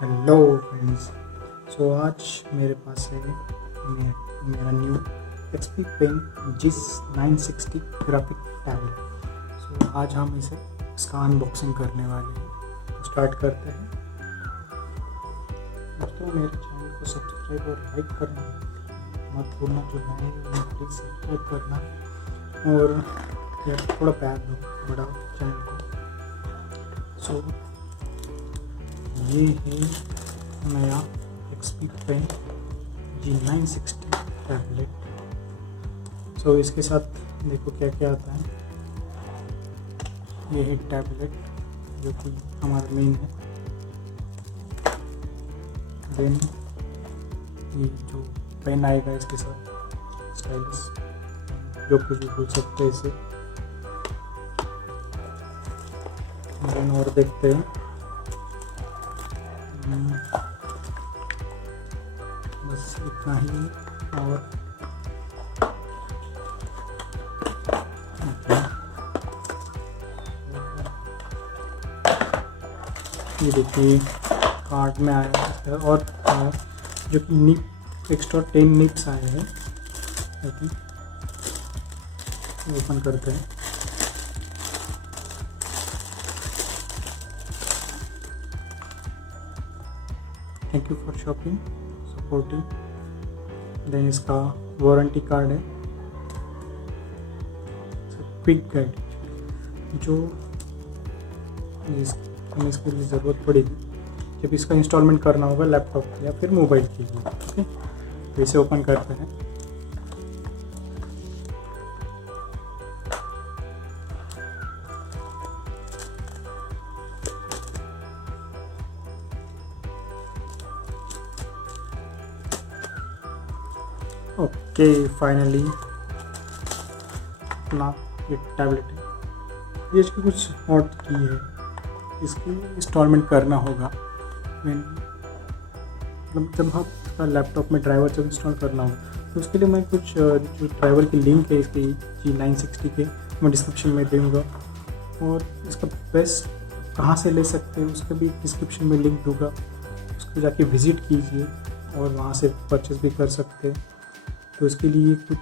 Hello friends. सो आज मेरे पास है मेरा new XP-Pen G960 graphic tablet. सो आज हम इसका अनबॉक्सिंग करने वाले हैं। तो स्टार्ट करते हैं। दोस्तों, मेरे चैनल को सब्सक्राइब और लाइक करना मत भूलना। जो नए हैं प्लीज़ सब्सक्राइब करना और यार थोड़ा प्यार दो, बढ़ाओ चैनल को। सो ये है नया XP-Pen G960 टैबलेट। सो इसके साथ देखो क्या क्या आता है। ये है टैबलेट जो कि हमारा मेन है। देन ये जो पेन आएगा इसके साथ स्टाइलस, जो कुछ भी बोल सकते हैं इसे। देन और देखते हैं। बस इतना ही। और ये देखिए कार्ड में आया है और जो कि निप एक्स्ट्रा 10 निप्स आए हैं। ओपन करते हैं। Thank you for shopping supporting. Then इसका वारंटी कार्ड है। क्विक गाइड जो हमें इसके लिए ज़रूरत पड़ेगी जब इसका इंस्टॉलमेंट करना होगा लैपटॉप या फिर मोबाइल के लिए। ओके, तो इसे ओपन करते हैं। ओके, फाइनली अपना ये टैबलेट है। ये इसकी कुछ हॉट की है। इसकी इंस्टॉलमेंट करना होगा मतलब जब आप इसका लैपटॉप में ड्राइवर जब इंस्टॉल करना होगा। तो उसके लिए मैं कुछ जो ड्राइवर की लिंक है इसकी G960 के मैं डिस्क्रिप्शन में दूँगा। और इसका बेस्ट कहाँ से ले सकते हैं उसके भी डिस्क्रिप्शन में लिंक दूँगा। उसको जाके विज़िट कीजिए और वहाँ से परचेज़ भी कर सकते हैं। तो इसके लिए कुछ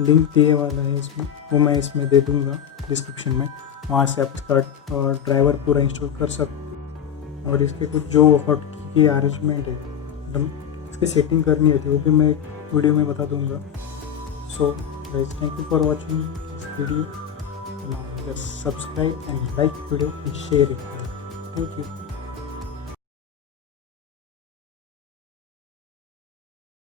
लिंक दिए वाला है इसमें, वो मैं इसमें दे दूँगा डिस्क्रिप्शन में। वहाँ से आप इसका ड्राइवर पूरा इंस्टॉल कर सकते हैं। और इसके कुछ जो हॉट की अरेंजमेंट है मतलब इसकी सेटिंग करनी होती है वो भी मैं वीडियो में बता दूँगा। So guys, thank you for watching this video. Subscribe and like video and share it. Thank you.